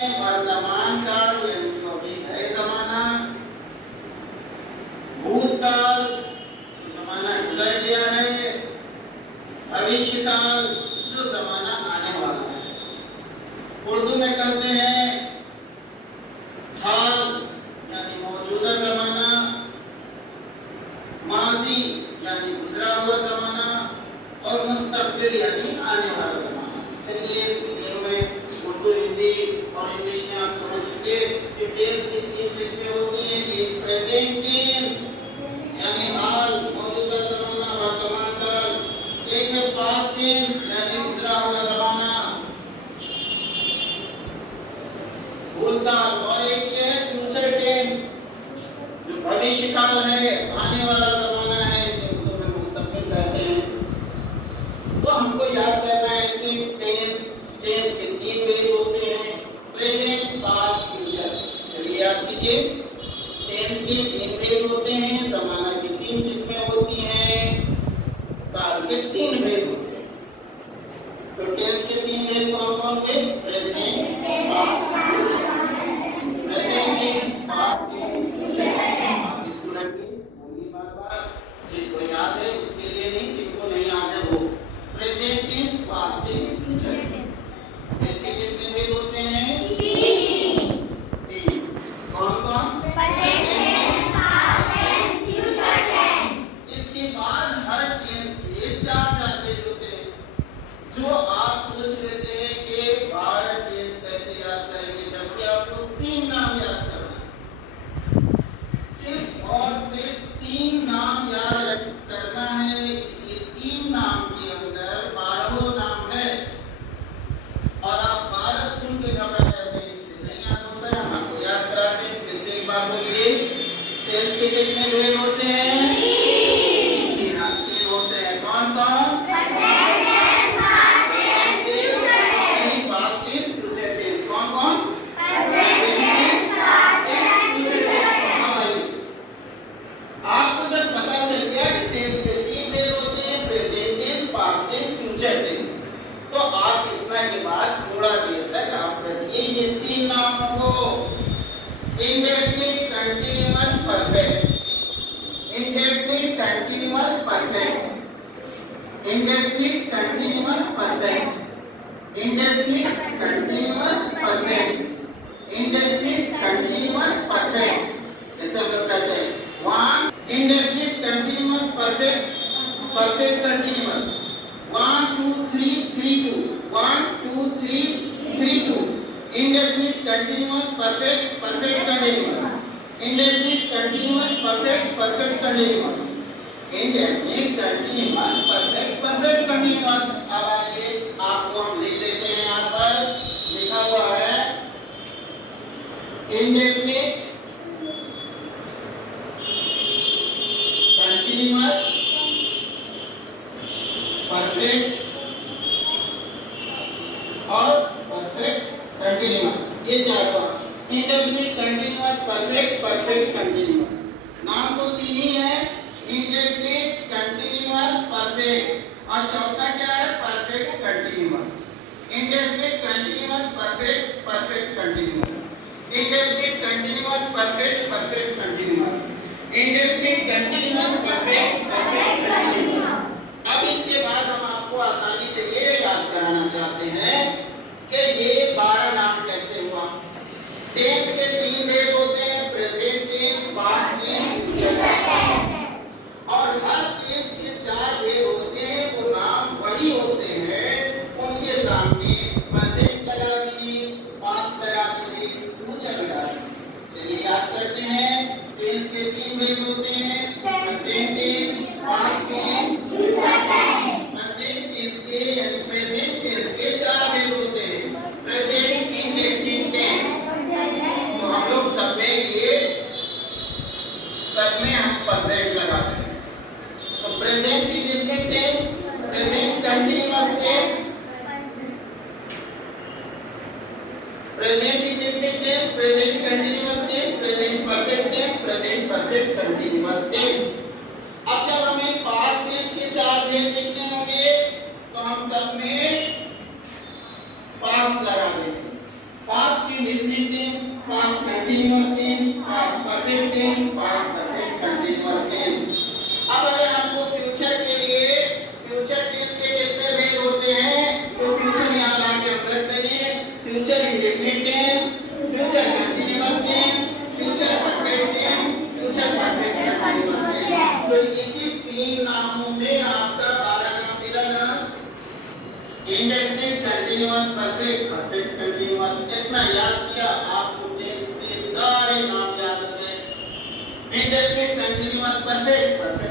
वर्तमान काल यानी जो अभी है जमाना, भूतकाल जो जमाना गुजर गया है, भविष्य काल जो जमाना आने वाला है। उर्दू में कहते हैं हाल यानी मौजूदा जमाना, माजी यानी गुजरा हुआ जमाना और मुस्तकबिल यानी आने वाला जमाना। चलिए तीनों में उर्दू, हिंदी और इंग्लिश में आप समझ चुके कि टेंस की तीन किस्में होती हैं। एक प्रेजेंट टेंस यानी हाल मौजूदा जमाना वर्तमान काल, एक है पास्ट टेंस यानी गुजरा हुआ जमाना भूतकाल, और एक ये है फ्यूचर टेंस जो भविष्य काल है, आने वाला जमाना है, इसे उर्दू में मुस्तकबिल कहते हैं। तो हमको याद करना है इसे टेंस के तीन वेज होते हैं, प्रेजेंट, पास्ट, फ्यूचर। चलिए याद कीजिए, टेंस के तीन वेज होते हैं, जमाना की तीन किस्में होती हैं, काल के तीन वेज होते हैं। तो टेंस के तीन वेज कौन कौन है? Present, past, future. Present tense, past tense, student की बोली बार-बार, जिसको याद है उसके लिए नहीं, जिनको नहीं याद है वो। Present tense, past tense, future tense. ऐसे कितने वेज होते हैं? तीन। कौन-कौन? Present tense, past tense, future tense. इसके बाद हर टेंस के चार वेज होते हैं। जो आप सोच लेते हैं कि 12 टेंस कैसे याद करेंगे, जबकि आपको तीन नाम याद करना है। सिर्फ और सिर्फ तीन नाम याद करना है। इसलिए तीन नाम के अंदर 12 नाम है और आप 12 सुन के घबरा जाते हैं, इसलिए नहीं याद होता है। हम आपको याद कराते हैं। फिर से एक बार बोलिए, टेंस के कितने वेज होते हैं? जी हाँ, तीन होते हैं। कौन कौन? Present tense, past tense, future tense. Past tense, future tense. कौन कौन? Present tense, past tense, future tense. हाँ भाई, आपको जब पता चल गया कि टेंस के तीन वेज होते हैं, present tense, past tense, future tense, तो आप इतना के बाद थोड़ा देर तक आप रखिए ये तीन नामों को। Indefinite continuous perfect, indefinite continuous perfect, indefinite continuous perfect, indefinite continuous perfect, indefinite continuous perfect. जैसे हम लोग कहते हैं one indefinite continuous perfect, perfect continuous 1 2 3 3 2, 1 2 3 3 2। Indefinite continuous perfect, perfect continuous, indefinite continuous perfect, perfect continuous, indefinite continuous perfect, perfect continuous. अब आइए आपको हम लिख देते हैं। यहाँ पर लिखा हुआ है इंडेफिनिट कंटीन्यूअस परफेक्ट और परफेक्ट कंटीन्यूअस, ये चार बात। Indefinite continuous perfect, perfect continuous. नाम तो तीन ही है, इंडेफिनिट कंटीन्यूअस परफेक्ट, और चौथा क्या है? Perfect continuous. Indefinite continuous perfect, perfect continuous, indefinite continuous perfect, perfect continuous, indefinite continuous perfect, perfect continuous. अब इसके बाद हम आपको आसानी से ये याद कराना चाहते हैं कि ये 12 नाम कैसे हुआ। टेंस के तीन वेज होते हैं, present tense, past tense, future tense, और हर टेंस के चार वेज होते हैं। वो नाम वही होते हैं, उनके सामने प्रेजेंट लगा दीजिए, पास्ट लगा दीजिए, फ्यूचर लगा दीजिए। चलिए याद करते हैं। टेंस के तीन वेज होते हैं, present tense, past tense, future tense. Present tense के यानी प्रेजेंट टेंस के चार वेज होते हैं, प्रेजेंट, इंडेफिनिट टेंस। तो हम लोग सब में हम प्रेजेंट लगाते हैं। तो present indefinite tense, present continuous tense, present indefinite tense, present continuous tense, present perfect tense, present perfect continuous tense. अब जब हमें पास्ट टेंस के चार वेज लिखने होंगे तो हम सब में पास्ट लगा देंगे। Past indefinite tense, past continuous tense, past perfect tense, past perfect continuous tense. अब अगर हमको फ्यूचर के लिए फ्यूचर टेंस के कितने भेद होते हैं तो फ्यूचर यहाँ ला के हम रख देंगे future indefinite tense, future continuous tense, future perfect tense, future perfect continuous tense. तो इसी तीन नामों में आपका 12 नाम मिला ना, indefinite, continuous, perfect, perfect continuous. इतना याद किया आपको टेंस के सारे नाम याद हो गए। Indefinite, continuous, perfect, perfect